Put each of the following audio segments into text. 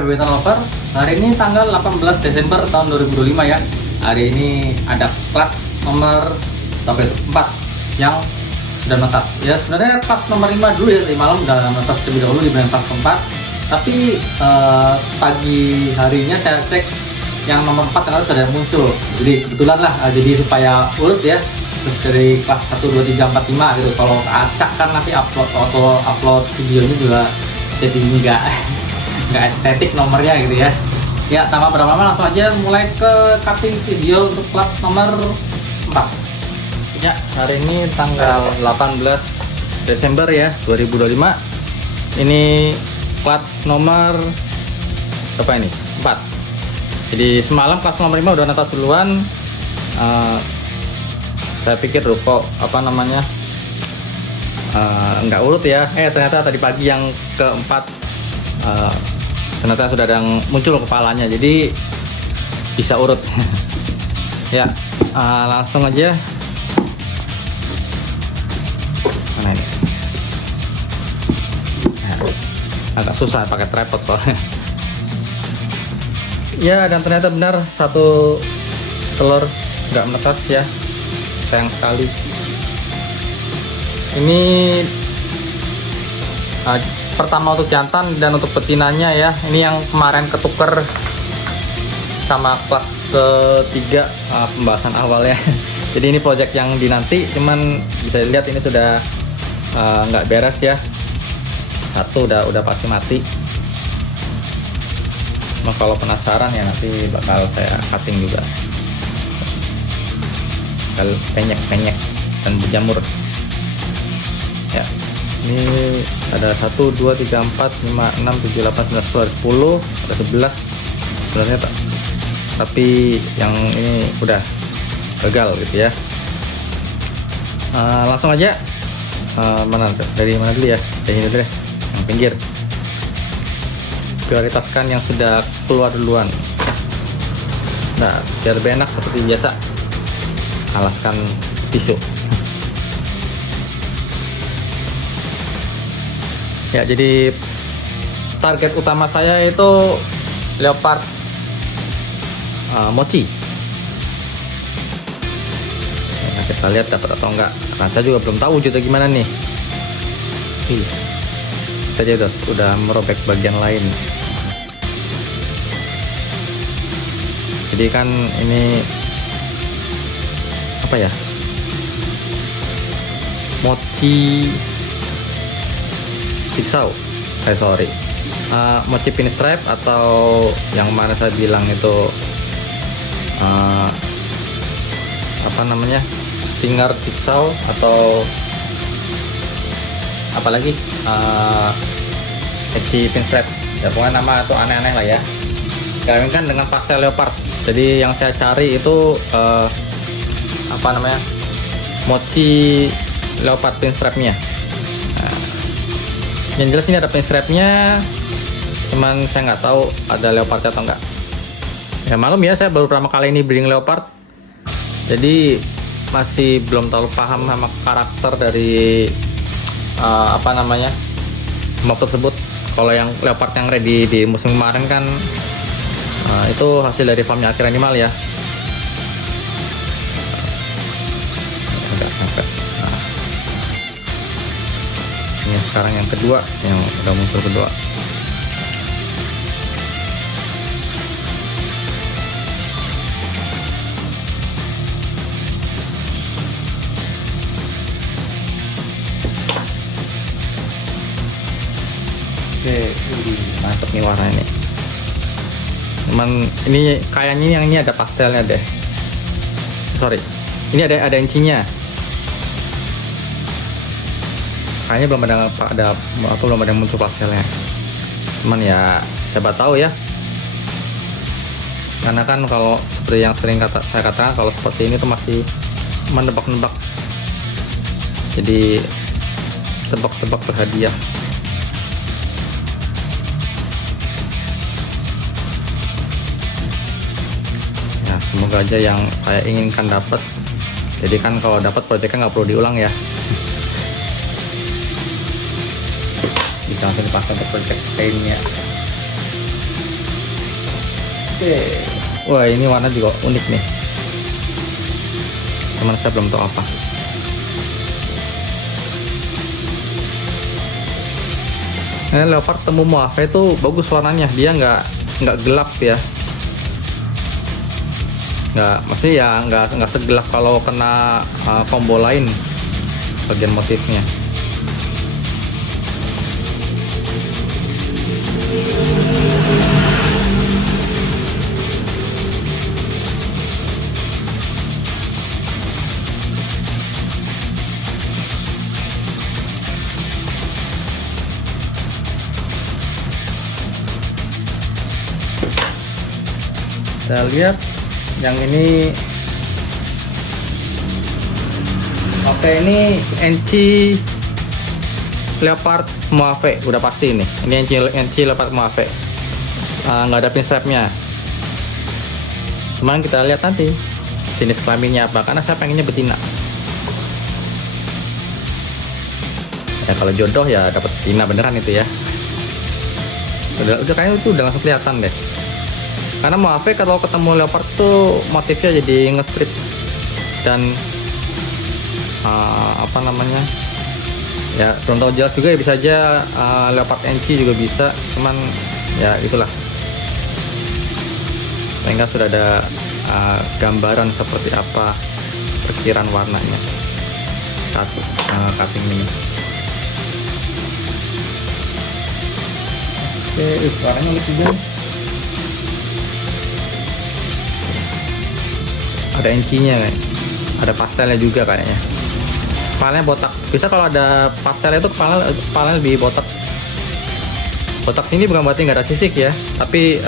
Beta Lover. Hari ini tanggal 18 Desember tahun 2025 ya. Hari ini ada kelas nomor berapa itu? 4 yang sudah menetas. Ya sebenarnya kelas nomor 5 dulu ya, tadi malam udah menetas terlebih dahulu dibanding kelas keempat. Tapi pagi harinya saya cek yang nomor 4 ternyata sudah muncul. Jadi kebetulan lah, jadi supaya urut ya. Terus dari kelas 1, 2, 3, 4, 5 gitu. Kalau acak kan nanti upload videonya juga jadi nggak estetik nomornya gitu ya. Ya, tanpa berlama-lama langsung aja mulai ke cutting video untuk kelas nomor 4. Ya, hari ini tanggal 18 Desember ya 2025. Ini kelas nomor berapa ini? 4. Jadi semalam kelas nomor 5 udah netas duluan. Saya pikir loh kok apa namanya nggak urut ya. Ternyata tadi pagi yang keempat ternyata sudah ada yang muncul kepalanya, jadi bisa urut. Ya, langsung aja. Mana ini? Agak susah pakai tripod soalnya. Ya, dan ternyata benar satu telur nggak menetas ya. Sayang sekali. Ini pertama untuk jantan dan untuk betinanya ya. Ini yang kemarin ketuker sama kelas ketiga pembahasan awalnya. Jadi ini project yang dinanti, cuman bisa dilihat ini sudah nggak beres ya. Satu udah pasti mati. Nah, kalau penasaran ya nanti bakal saya cutting juga. Kalau penyek dan berjamur. Ya. Ini ada 1, 2, 3, 4, 5, 6, 7, 8, 9, 10, 10, ada 11 sebenarnya tak. Tapi yang ini udah gagal gitu ya. Langsung aja. Dari mana dulu ya? Dari ini dulu deh, yang pinggir. Prioritaskan yang sudah keluar duluan. Nah, biar lebih enak seperti biasa. Alaskan tisu. Ya, jadi target utama saya itu leopard mochi. Nah, kita lihat dapat atau enggak. Karena saya juga belum tahu wujudnya gimana nih. Tadi udah merobek bagian lain. Jadi kan ini apa ya? Mochi Jigsaw, sorry, mochi pinstripe atau yang mana saya bilang itu apa namanya, stinger jigsaw atau apalagi mochi pinstripe ya, pokoknya nama itu aneh-aneh lah ya. Kawinkan dengan pastel leopard. Jadi yang saya cari itu apa namanya, mochi leopard pinstripe-nya. Yang jelas ini ada pinstripe-nya, cuman saya nggak tahu ada leopardnya atau enggak. Ya malum ya, saya baru pertama kali ini breeding leopard, jadi masih belum terlalu paham sama karakter dari apa namanya, mob tersebut. Kalau yang leopard yang ready di musim kemarin kan itu hasil dari farmnya Akhir Animal ya. Agak sampai. Ini sekarang yang kedua, yang udah muncul kedua. Oke, mantap nih warna ini. Cuman ini kayaknya yang ini ada pastelnya deh. Sorry, ini ada incinya. Kayaknya belum ada yang muncul pastelnya. Cuman ya siapa tahu ya. Karena kan kalau seperti yang sering saya katakan, kalau seperti ini tuh masih menebak-nebak. Jadi tebak-tebak berhadiah. Ya semoga aja yang saya inginkan dapat. Jadi kan kalau dapat proyeknya nggak perlu diulang ya. Bisa langsung dipasang ke project lainnya. Oke, wah ini warna juga unik nih, cuman saya belum tahu apa. Ini leopard temu Mojave itu bagus warnanya, dia nggak gelap ya, maksudnya ya nggak segelap kalau kena combo lain bagian motifnya. Kita lihat yang ini. Oke, ini NC Leopard Mojave udah pasti ini. Ini NC Leopard Mojave. Nggak ada pin strapnya. Cuman kita lihat nanti jenis kelaminnya apa, karena saya pengennya betina. Ya kalau jodoh ya dapat betina beneran itu ya. Udah kayaknya itu udah langsung kelihatan deh. Karena Mojave kalau ketemu leopard tuh motifnya jadi nge-strip dan apa namanya ya belum tahu jelas juga ya, bisa aja leopard NC juga bisa, cuman ya itulah, sehingga sudah ada gambaran seperti apa perkiraan warnanya saat cutting ini. Oke, warnanya unik juga. Ada NC-nya, ada pastelnya juga kayaknya. Kepalanya botak. Bisa kalau ada pastelnya itu kepalanya lebih botak. Botak sini bukan berarti nggak ada sisik ya, tapi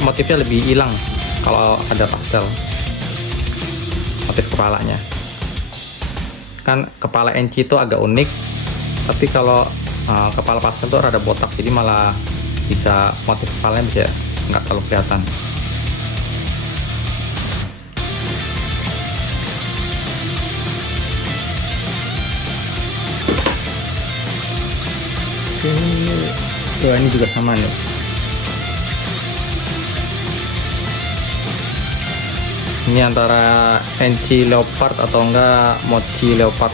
motifnya lebih hilang kalau ada pastel. Motif kepalanya. Kan kepala NC itu agak unik, tapi kalau kepala pastel itu rada botak, jadi malah bisa motif kepalanya bisa nggak terlalu kelihatan. Tuh ini juga sama nih. Ini antara NC Leopard atau enggak Mochi Leopard.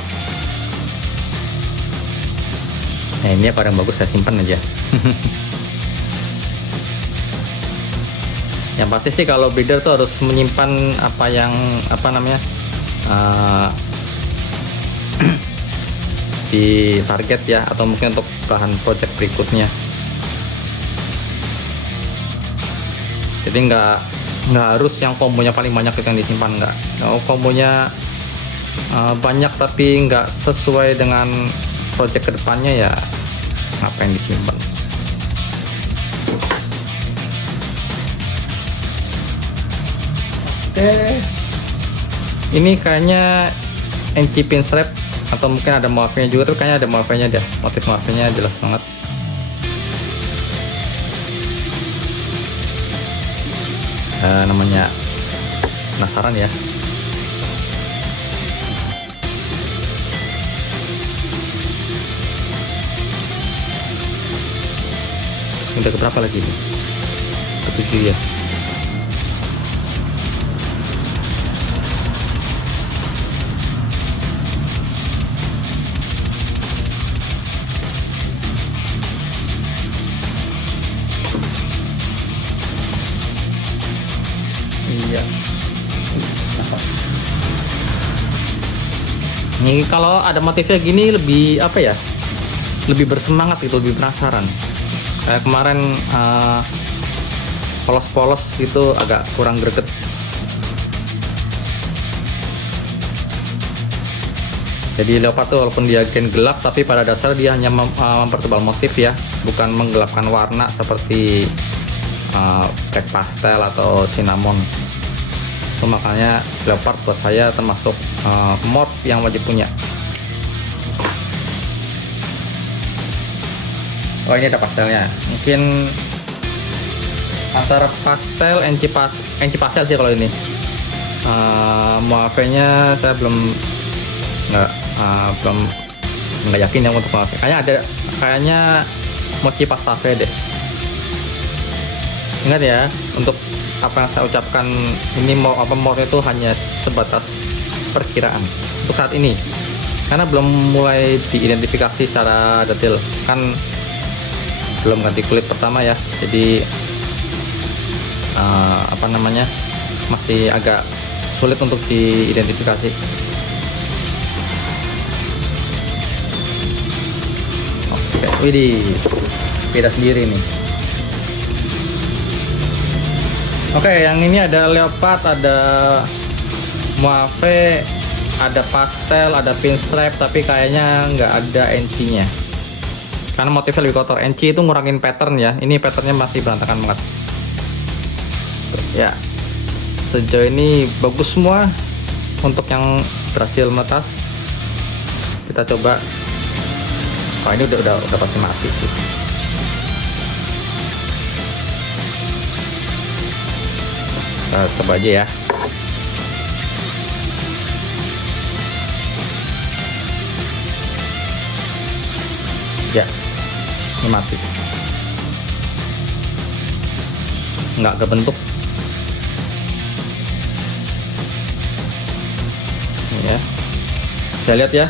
Nah ini ya paling bagus, saya simpan aja. Yang pasti sih kalau breeder tuh harus menyimpan apa namanya di target ya, atau mungkin untuk bahan project berikutnya. Jadi nggak harus yang kombonya paling banyak itu yang disimpan, nggak. Kalau kombonya banyak tapi nggak sesuai dengan project kedepannya ya ngapain disimpan. Oke, ini kayaknya NC pin strap atau mungkin ada Mojave-nya juga tuh, kayaknya ada Mojave-nya deh, motif Mojave-nya jelas banget. Namanya penasaran ya. Udah keberapa lagi nih? Ketujuh ya. Iya. Ini kalau ada motifnya gini lebih apa ya? Lebih bersemangat gitu, lebih penasaran. Kayak kemarin polos-polos gitu agak kurang greget. Jadi leopard tuh walaupun dia gen gelap, tapi pada dasar dia hanya mempertebal motif ya, bukan menggelapkan warna seperti black pastel atau cinnamon. Itu makanya leopard buat saya termasuk mod yang wajib punya. Oh ini ada pastelnya, mungkin antara pastel NC pastel sih kalau ini. Mojave-nya saya belum yakin yang untuk Mojave. Kayaknya Mochi Pastave deh. Ingat ya, untuk apa yang saya ucapkan ini mau apa more itu hanya sebatas perkiraan untuk saat ini, karena belum mulai diidentifikasi secara detail, kan belum ganti kulit pertama ya, jadi apa namanya, masih agak sulit untuk diidentifikasi. Oke, widih, beda sendiri nih. Oke, yang ini ada leopard, ada mauve, ada pastel, ada pinstripe, tapi kayaknya nggak ada NC-nya. Karena motifnya lebih kotor. NC itu ngurangin pattern ya. Ini patternnya masih berantakan banget. Ya, sejauh ini bagus semua untuk yang berhasil menetas. Kita coba. Oh, ini udah pasti mati sih. Kita coba aja ya. Ya, ini mati, nggak kebentuk ya. Saya lihat ya,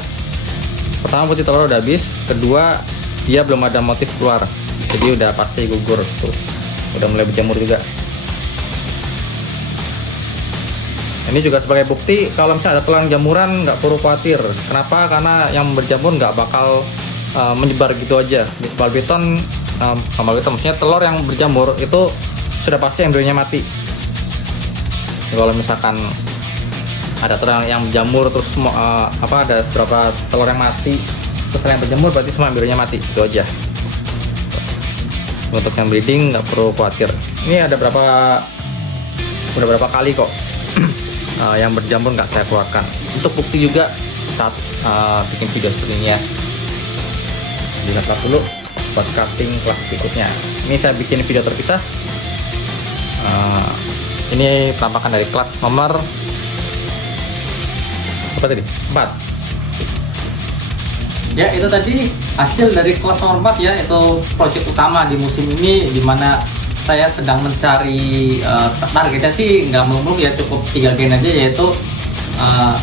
pertama putih telur udah habis, kedua dia belum ada motif keluar, jadi udah pasti gugur tuh, udah mulai berjamur juga. Ini juga sebagai bukti kalau misalnya ada telur jamuran nggak perlu khawatir. Kenapa? Karena yang berjamur nggak bakal menyebar gitu aja. Di bal beton, maksudnya telur yang berjamur itu sudah pasti embrionya mati. Jadi kalau misalkan ada telur yang berjamur terus ada beberapa telur yang mati terus yang berjamur, berarti semua embrionya mati, itu aja. Untuk yang breeding nggak perlu khawatir. Ini ada udah berapa kali kok yang berjamur nggak saya keluarkan. Untuk bukti juga saat bikin video seperti ini ya. Dilihat dulu buat cutting kelas berikutnya. Ini saya bikin video terpisah. Ini penampakan dari clutch nomor apa tadi? 4. Ya, itu tadi hasil dari clutch nomor 4 ya. Itu project utama di musim ini, dimana saya sedang mencari targetnya sih nggak muluk-muluk ya, cukup 3 gen aja, yaitu 3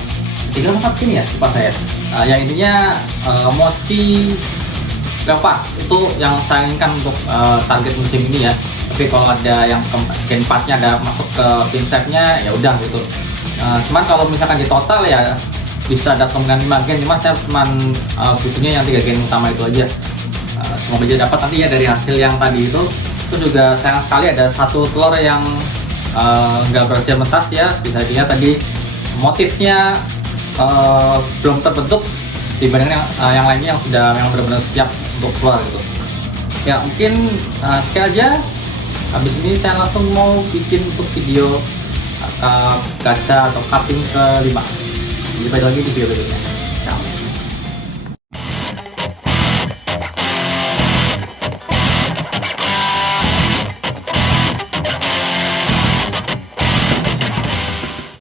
4 gen ya lupa saya. Yang intinya mochi leopard itu yang saya inginkan untuk target musim ini ya. Tapi kalau ada yang gen 4 nya ada masuk ke pinstripe-nya ya udah gitu. Cuman kalau misalkan di total ya bisa datang dengan 5 gen, cuma saya cuman butuhnya yang 3 gen utama itu aja. Semoga aja dapat nanti ya dari hasil yang tadi itu. Itu juga sayang sekali ada satu telur yang nggak berhasil menetas ya. Bisa dilihat tadi motifnya belum terbentuk dibanding yang lainnya yang sudah memang benar-benar siap untuk keluar gitu. Ya mungkin sekian aja. Habis ini saya langsung mau bikin untuk video gacha atau cutting ke 5. Jumpa lagi di video berikutnya.